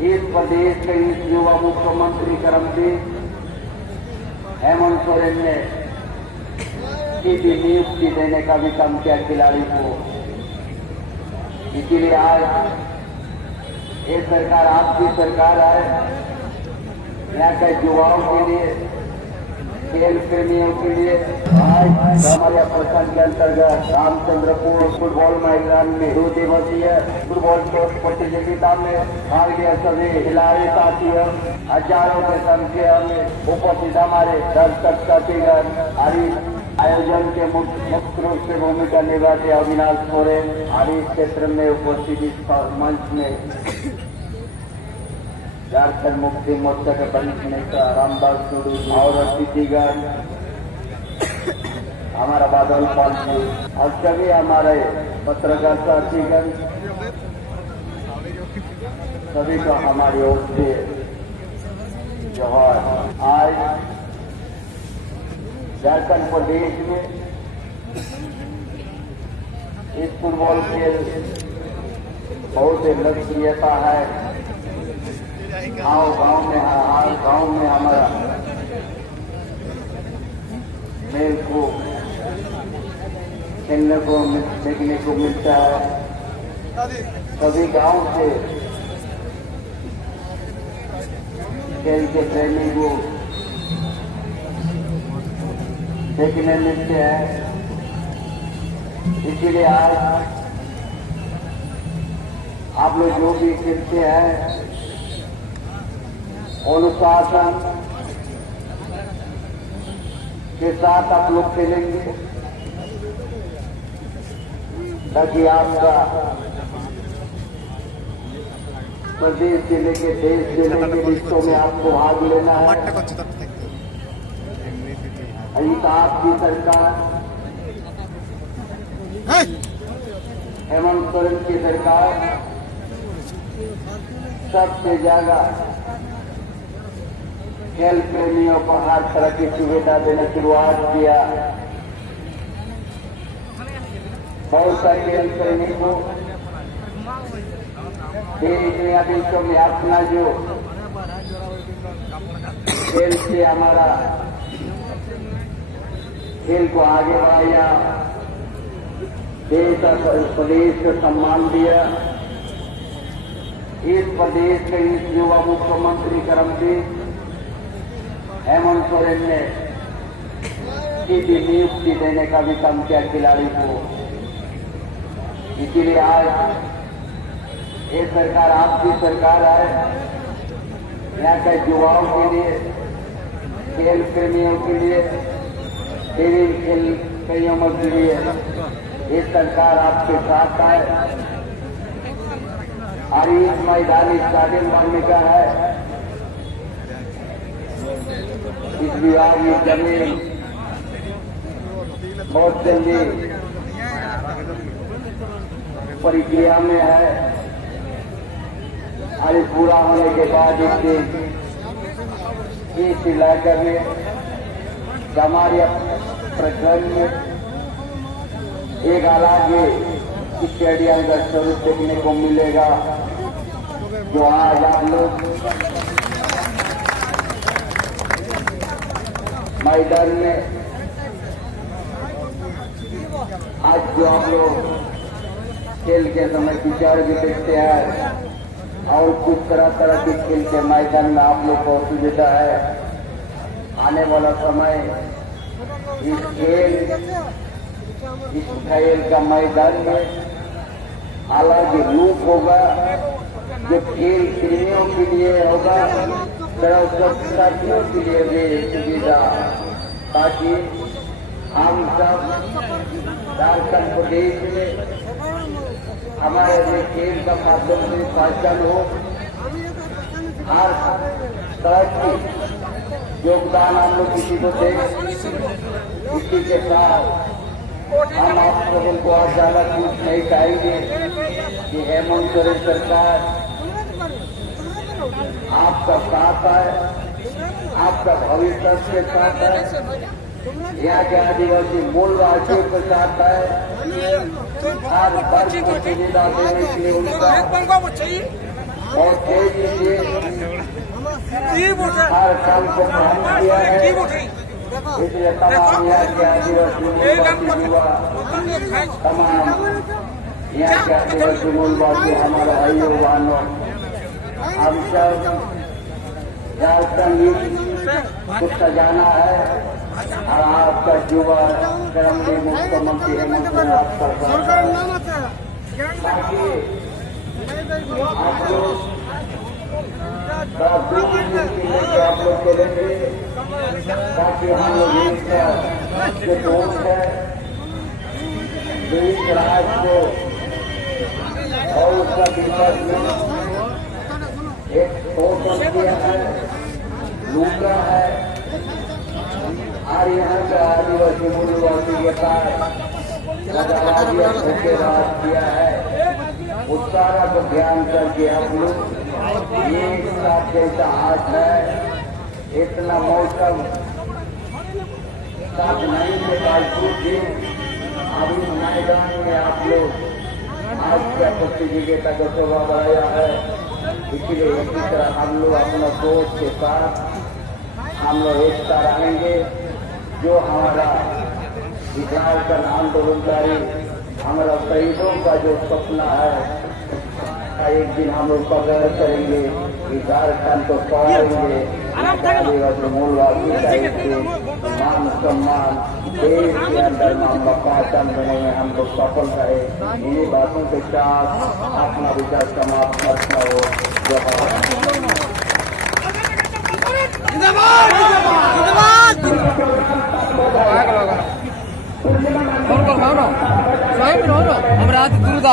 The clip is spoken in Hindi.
इस प्रदेश के इस युवा मुख्यमंत्री कर्मवीर हेमंत सोरेन ने सीधी नियुक्ति देने का भी काम किया खिलाड़ी को। इसीलिए आज ये सरकार आपकी सरकार है। यहाँ के युवाओं के लिए, खेल प्रेमियों के लिए आज हमारे प्रखंड के अंतर्गत रामचंद्रपुर फुटबॉल मैदान में 2 दिवसीय फुटबॉल प्रतियोगिता में भाग लिया सभी खिलाड़ी साथियों। हजारों की संख्या में उपस्थित हमारे दर्शक साथीगण। आयोजन के मुख्य रूप से भूमिका निभाते अविनाश सोरेन। इस क्षेत्र में उपस्थित इस मंच में झारखंड मुक्ति मोर्चा के वरिष्ठ नेता रामदास टूडू और अतिथिगण हमारा बादल पाल जी और सभी हमारे पत्रकार साथीगण, सभी को हमारी ओर से जोहार। आज झारखंड प्रदेश में इस फुटबॉल खेल बहुत ही लोकप्रियता है। गांव में हमारा मेल को खेलने को देखने को मिलता है। सभी गांव से खेल के प्रेमी को देखने मिलते हैं। इसीलिए आज आप लोग जो भी खेलते हैं अनुशासन के साथ आप लोग खेलेंगे ताकि आपका प्रदेश से लेके देश से लेके विश्व में आपको भाग लेना है। अभी तो आपकी सरकार हेमंत सोरेन की सरकार सबसे ज्यादा खेल प्रेमियों को हर तरह की सुविधा देने की शुरुआत किया। बहुत सारे खेल प्रेमी को देश दुनिया विश्व में अपना जो खेल से हमारा खेल को आगे बढ़ाया, देश और प्रदेश को सम्मान दिया। इस प्रदेश के इस युवा मुख्यमंत्री कर्मवीर हेमंत सोरेन ने सीधी नियुक्ति देने का भी काम किया खिलाड़ी को। इसीलिए आज ये सरकार आपकी सरकार है। यहाँ के युवाओं के लिए, खेल प्रेमियों के लिए, विभिन्न खेल प्रेमियों के लिए ये सरकार आपके साथ है। और इस मैदानी स्टेडियम बनने का है। इस विभाग की जमीन बहुत जल्दी प्रक्रिया में है। और पूरा होने के बाद इस इलाके में हमारे प्रखंड में एक अलग स्टेडियम का स्वरूप देखने को मिलेगा, जो आज आप लोग मैदान में आज जो आप लोग खेल के समय विचार भी देखते हैं और कुछ तरह के खेल के मैदान में आप लोग को सुविधा है। आने वाला समय इस खेल का मैदान में अलग रूप होगा, जो खेल प्रेमियों के लिए होगा, साथियों के लिए भी सुविधा, ताकि हम सब झारखंड प्रदेश में हमारे खेल का माध्यम से पहचान हो। हर तरह की योगदान हम लोग किसी को दें। इसी के साथ हम आप लोगों को और ज्यादा कुछ नहीं कहेंगे कि हेमंत सोरेन सरकार आपका साथ है, आपका भविष्य के साथ है, यहाँ के आदिवासी मूल वासियों के साथ है। हर वर्ग को सुविधा देने के लिए उनका और तेजी से हर काम को ग्रहण किया है। इसलिए तमाम यहाँ के आदिवासी युवा, तमाम यहाँ के आदिवासी मूलवासी हमारे भाइयों बहनों, हम सब झारखंड को सजाना है और आपका युवा कर्मणी मुख्यमंत्री हेमंत ताकि आप लोग आप लोग चलेंगे, ताकि हम लोग एक जो दोस्त है देश राज को और उसका विकास में एक शोषण किया है, लूटा है और यहाँ का आदिवासी मूलवासी के साथ धोखेबाज किया है। उस सारा को ध्यान करके हम लोग ये साथ जैसा हाथ है, इतना मौसम साथ नहीं के बावजूद भी अभी मैदान में आप लोग आज का प्रतियोगिता का शोभा बढ़ाया है। इसलिए इसी तरह हम लोग अपना दोस्त के साथ हम लोग एकता रहेंगे। जो हमारा विचार का आंदोलनकारी हमारा शहीदों का जो सपना है, एक दिन हम लोग पकड़ करेंगे कि झारखंड को पाएंगे, मूलवासी करेंगे, मान सम्मान देश के अंदर हम पहचान बने में हम लोग सफल रहे। इन्हीं बातों के साथ अपना विचार समाप्त करता हो। আমরা